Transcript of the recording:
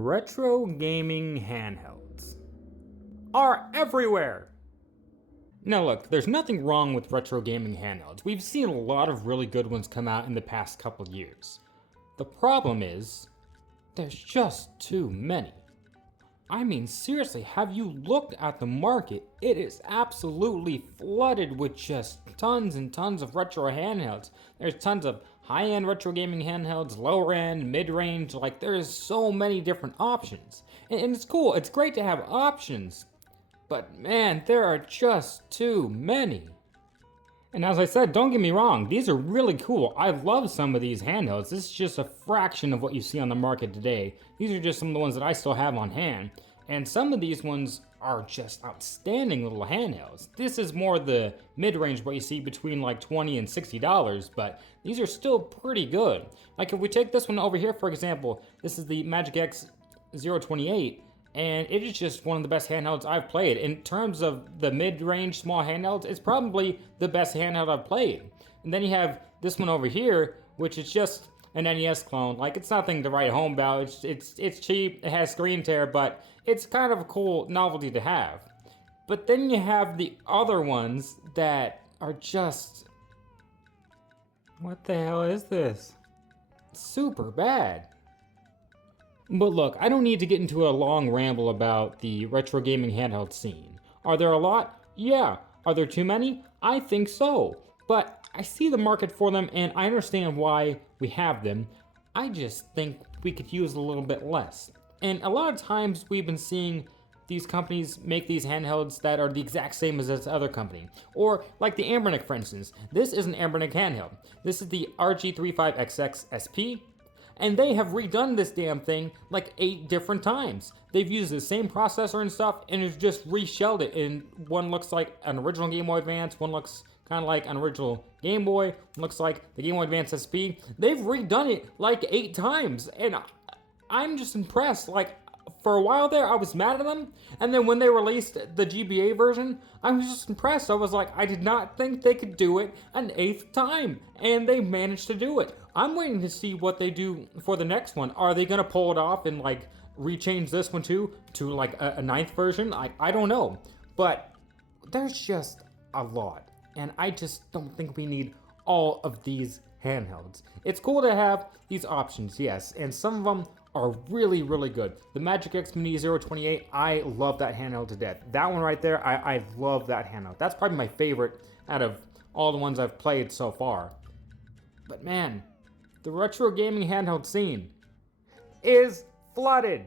Retro gaming handhelds are everywhere. Now look, there's nothing wrong with retro gaming handhelds. We've seen a lot of really good ones come out in the past couple years. The problem is, there's just too many. I mean, seriously, have you looked at the market? It is absolutely flooded with just tons and tons of retro handhelds. There's tons of high-end retro gaming handhelds, lower end, mid-range, like there's so many different options. And it's cool, it's great to have options, but man, there are just too many. And as I said, don't get me wrong, these are really cool. I love some of these handhelds. This is just a fraction of what you see on the market today. These are just some of the ones that I still have on hand. And some of these ones are just outstanding little handhelds. This is more the mid-range, what you see between like $20 and $60, but these are still pretty good. Like if we take this one over here, for example, this is the Magic X 028. And it is just one of the best handhelds I've played. In terms of the mid-range small handhelds, it's probably the best handheld I've played. And then you have this one over here, which is just an NES clone. Like, it's nothing to write home about. It's cheap, it has screen tear, but it's kind of a cool novelty to have. But then you have the other ones that are just... what the hell is this? Super bad. But look, I don't need to get into a long ramble about the retro gaming handheld scene. Are there a lot? Yeah. Are there too many? I think so. But I see the market for them and I understand why we have them. I just think we could use a little bit less. And a lot of times we've been seeing these companies make these handhelds that are the exact same as this other company. Or like the Anbernic, for instance. This is an Anbernic handheld. This is the RG35XX SP. And they have redone this damn thing like 8 different times. They've used the same processor and stuff and have just reshelled it. And one looks like an original Game Boy Advance, one looks kind of like an original Game Boy, one looks like the Game Boy Advance SP. They've redone it like 8 times. And I'm just impressed. Like, for a while there, I was mad at them. And then when they released the GBA version, I was just impressed. I was like, I did not think they could do it an 8th time. And they managed to do it. I'm waiting to see what they do for the next one. Are they going to pull it off and like rechange this one too to like a 9th version? I don't know. But there's just a lot. And I just don't think we need all of these handhelds. It's cool to have these options, yes. And some of them are really, really good. The Magic X Mini 028, I love that handheld to death. That one right there, I love that handheld. That's probably my favorite out of all the ones I've played so far. But man, the retro gaming handheld scene is flooded.